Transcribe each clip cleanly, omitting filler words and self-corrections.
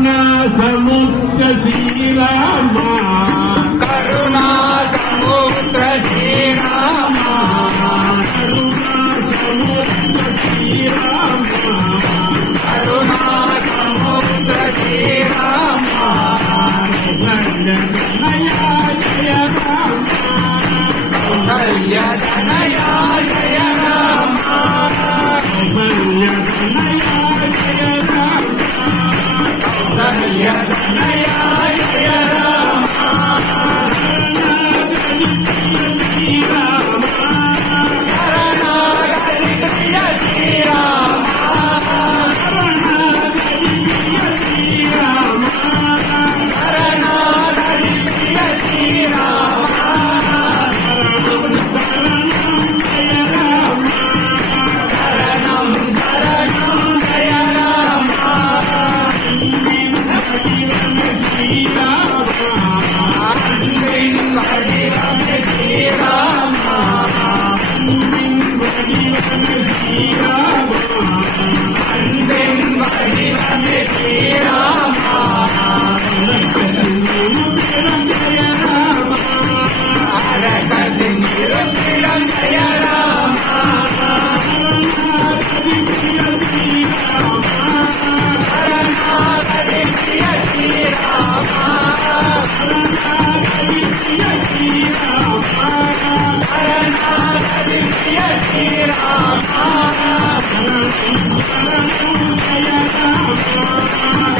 करुणा समुद्र श्रीरामा करुणा समुद्र श्रीरामा करुणा समुद्र श्रीरामा करुणा समुद्र श्रीरामा कौसल्य तनया जय रामा कौसल्य तनया जय रामा कौसल्य तनया जय रामा शरणागति प्रिय श्रीरामा शरणागति प्रिय श्रीरामा शरणं शरणं जय रामा அன்பின் வடிவமே ஸ்ரீராமா அன்பின் வடிவமே ஸ்ரீராமா அரகத்தின் இருப்பிடம் ஜெய ராமா சரணாகதி பிரிய ஸ்ரீராமா சரணாகதி பிரிய ஸ்ரீராமா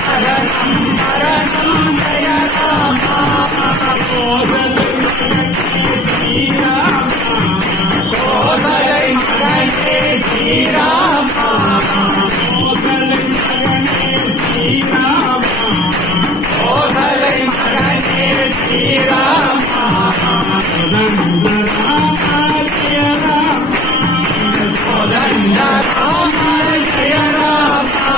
சரணம் சரணம் ஜெய ராமா கோசலை மகனே ஸ்ரீராமா கோசலை மகனே ஸ்ரீராமா கோதண்ட ராம ஜெய ராமா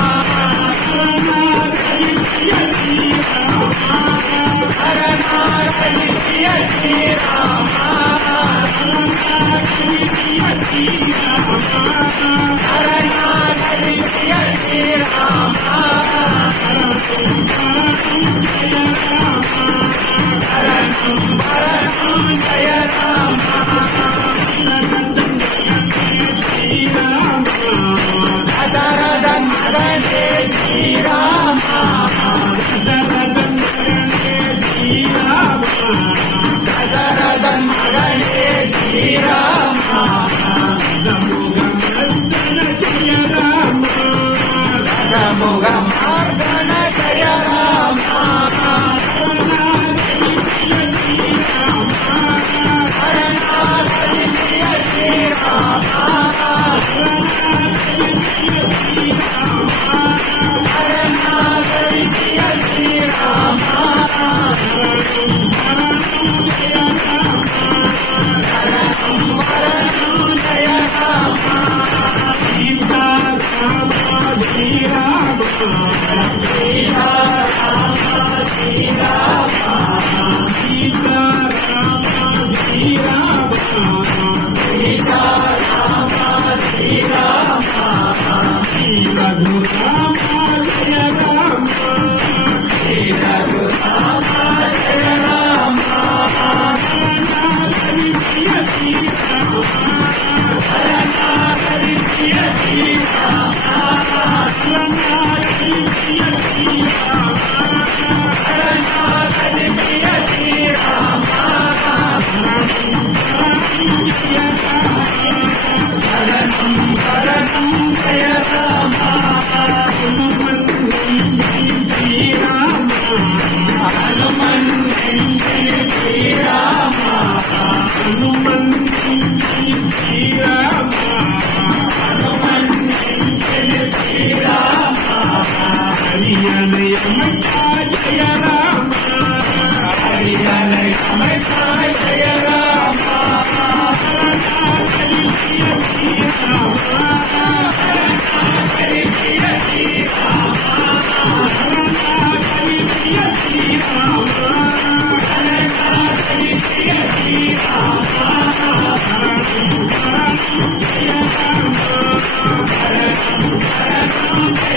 சரணாகதி பிரிய ஸ்ரீராமா சரணாகதி பிரிய ஸ்ரீராமா சரணம் சரணம் ஜெய ராமா தசரதன் மகனே ஸ்ரீராமா தசரதன் மகனே ஸ்ரீராமா தசமுக மார்கன ஜெய ராமா சரணாகதி பிரிய ஸ்ரீராமா சரணாகதி பிரிய ஸ்ரீராமா சரணம் வரணம் ஜெய ராமா Thank you.